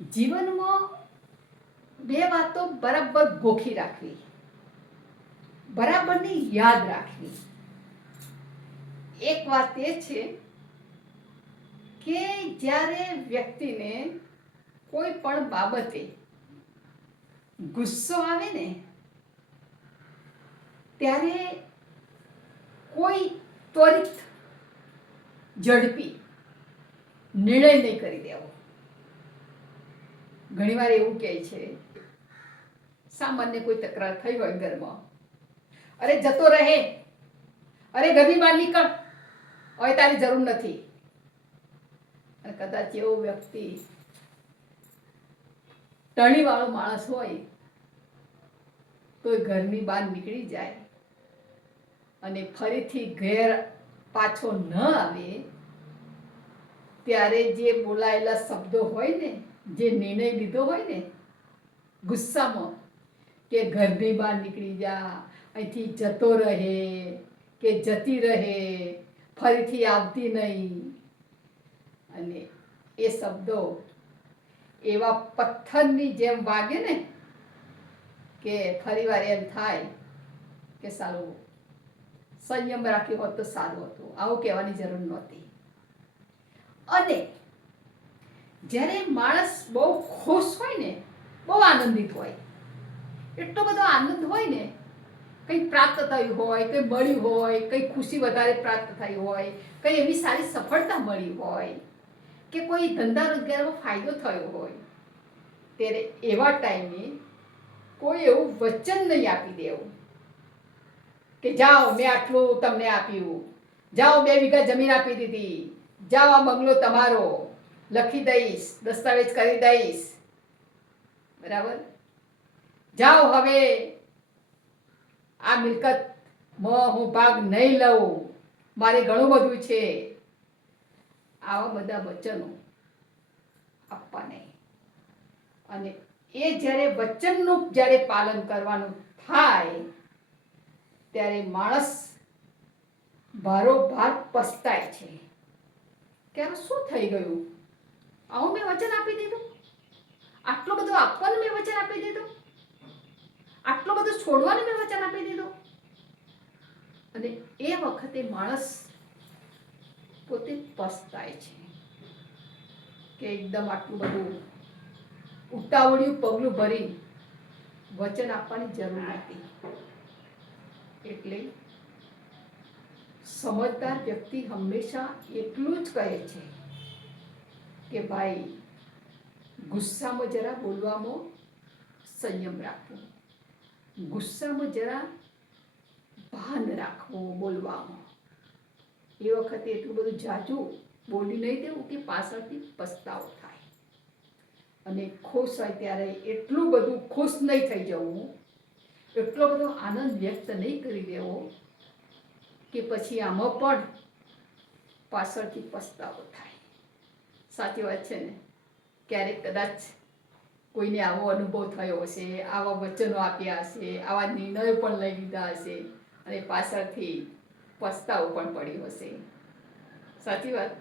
જીવનમાં બે વાતો બરાબર ગોખી રાખવી, બરાબરની યાદ રાખવી. એક વાત એ છે કે જ્યારે વ્યક્તિને કોઈ પણ બાબતે ગુસ્સો આવે ને ત્યારે કોઈ ત્વરિત ઝડપી નિર્ણય નહીં કરી દેવો. ઘણીવાર એવું કહે છે, સામાન્ય કોઈ તકરાર થઈ હોય ઘરમાં, અરે જતો રહે, અરે ઘરની બહાર નીકળ, હવે તારી જરૂર નથી. અને કદાચ એવો વ્યક્તિ ટણીવાળો માણસ હોય તો એ ઘરની બહાર નીકળી જાય અને ફરીથી ઘેર પાછો ન આવે ત્યારે જે બોલાયેલા શબ્દો હોય ને, જે નિર્ણય લીધો હોય ને ગુસ્સામાં, કે ઘરની બહાર નીકળી જા, અહીંથી જતો રહે કે જતી રહે, ફરીથી આવતી નહીં, અને એ શબ્દો એવા પથ્થરની જેમ વાગે ને કે ફરીવાર એમ થાય કે સાલું સંયમ રાખ્યો હોત તો સારું હતું, આવું કહેવાની જરૂર નહોતી. અને જ્યારે માણસ બહુ ખુશ હોય ને, બહુ આનંદિત હોય, એટલો બધો આનંદ હોય ને, કંઈ પ્રાપ્ત થયું હોય, કંઈ મળ્યું હોય, કંઈ ખુશી વધારે પ્રાપ્ત થઈ હોય, કંઈ એવી સારી સફળતા મળી હોય કે કોઈ ધંધા રોજગારમાં ફાયદો થયો હોય, ત્યારે એવા ટાઈમે કોઈ એવું વચન નહીં આપી દેવું કે જાઓ મેં આટલું તમને આપ્યું, જાઓ 2 વીઘા જમીન આપી દીધી, જાઓ આ બંગલો તમારો, લખી દઈશ, દસ્તાવેજ કરી દઈશ, બરાબર, જાઓ હવે આ મિલકતમાં હું ભાગ નહીં લઉં, મારે ઘણું બધું છે. આવા બધા વચનો આપવા નહીં. અને એ જ્યારે વચનનું જ્યારે પાલન કરવાનું થાય ત્યારે માણસ ભારોભાર પસ્તાય છે કે શું થઈ ગયું, આવું મેં વચન આપી દીધું, આટલું બધું આપવાનું મેં વચન આપી દીધું, આટલું બધું છોડવાનું મેં વચન આપી દીધું. અને એ વખતે માણસ પોતે પસ્તાય છે કે એકદમ આટલું બધું ઉતાવળિયું પગલું ભરી વચન આપવાની જરૂર નથી. એટલે સમજદાર વ્યક્તિ હંમેશા એટલું જ કહે છે કે ભાઈ ગુસ્સામાં જરા બોલવામાં સંયમ રાખવો, ગુસ્સામાં જરા ભાન રાખવું બોલવામાં. એ વખતે એટલું બધું જાજુ બોલી નહીં દેવું કે પાછળથી પસ્તાવો થાય. અને ખુશ હોય ત્યારે એટલું બધું ખુશ નહીં થઈ જવું, એટલો બધો આનંદ વ્યક્ત નહીં કરી દેવો કે પછી આમાં પણ પાછળથી પસ્તાવો થાય. સાચી વાત છે ને? ક્યારેક કદાચ કોઈને આવો અનુભવ થયો હશે, આવા વચનો આપ્યા હશે, આવા નિર્ણયો પણ લઈ લીધા હશે અને પાછળથી પસ્તાવો પણ પડ્યો હશે. સાચી વાત?